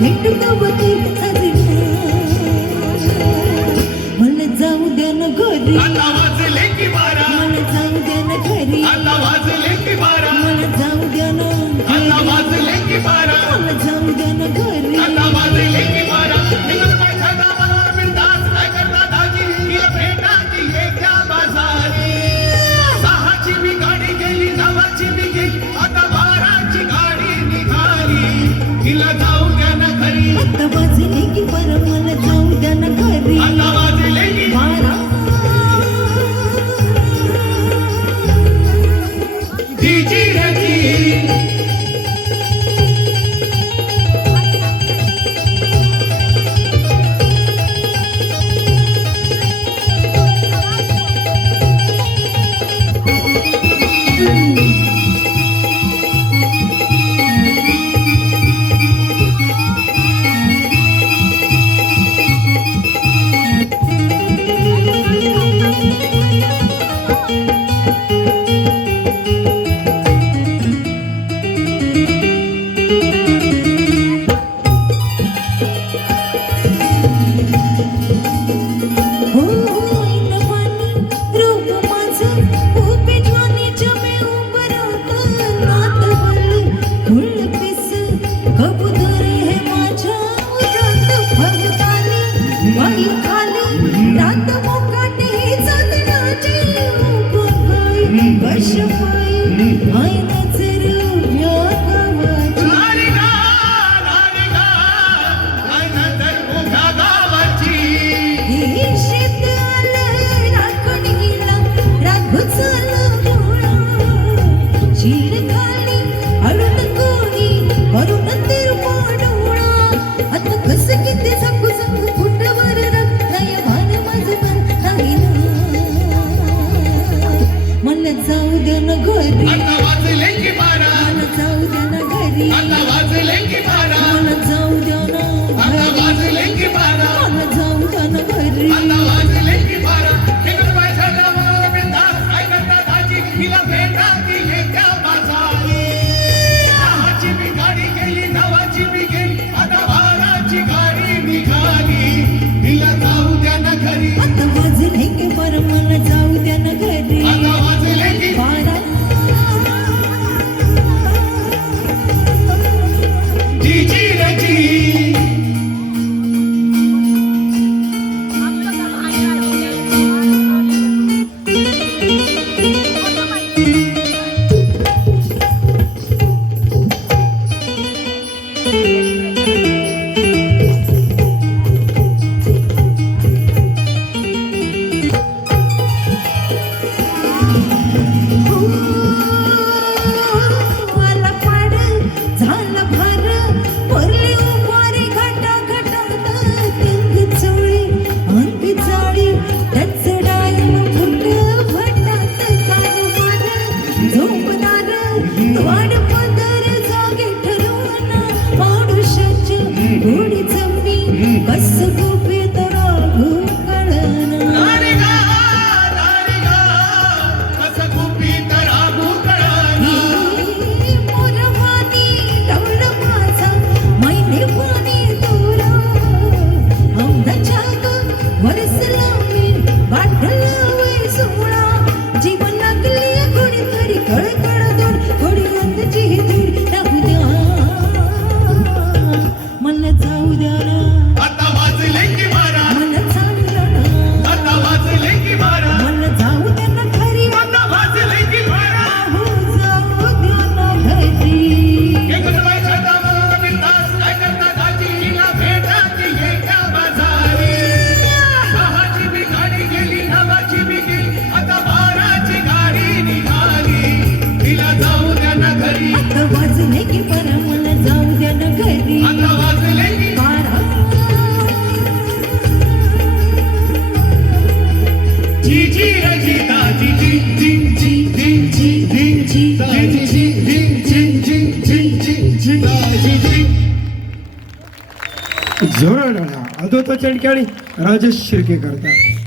भेटवते सजना मला जाऊ द्या ना घरी आता वाजले की बारा मला जाऊ द्या ना घरी आता वाजले की बारा मला जाऊ द्या ना आता वाजले की बारा मला जाऊ द्या ना घरी आता वाजले की बारा निघत माझ्या गावावर बिनधास्त काय करता दाजी हिला भेटायची एका बाजारी सहाची मी गाडी गेली नवाची मी गेली आता बाराची गाडी निघाली हिला जाऊ द्या ना घरी आता वाजले की बारा मला जाऊ द्या ना घरी आता वाजले की बारा जीजी रजी जोरात अदोत चणक्याणी राजेश शिर्के करतात.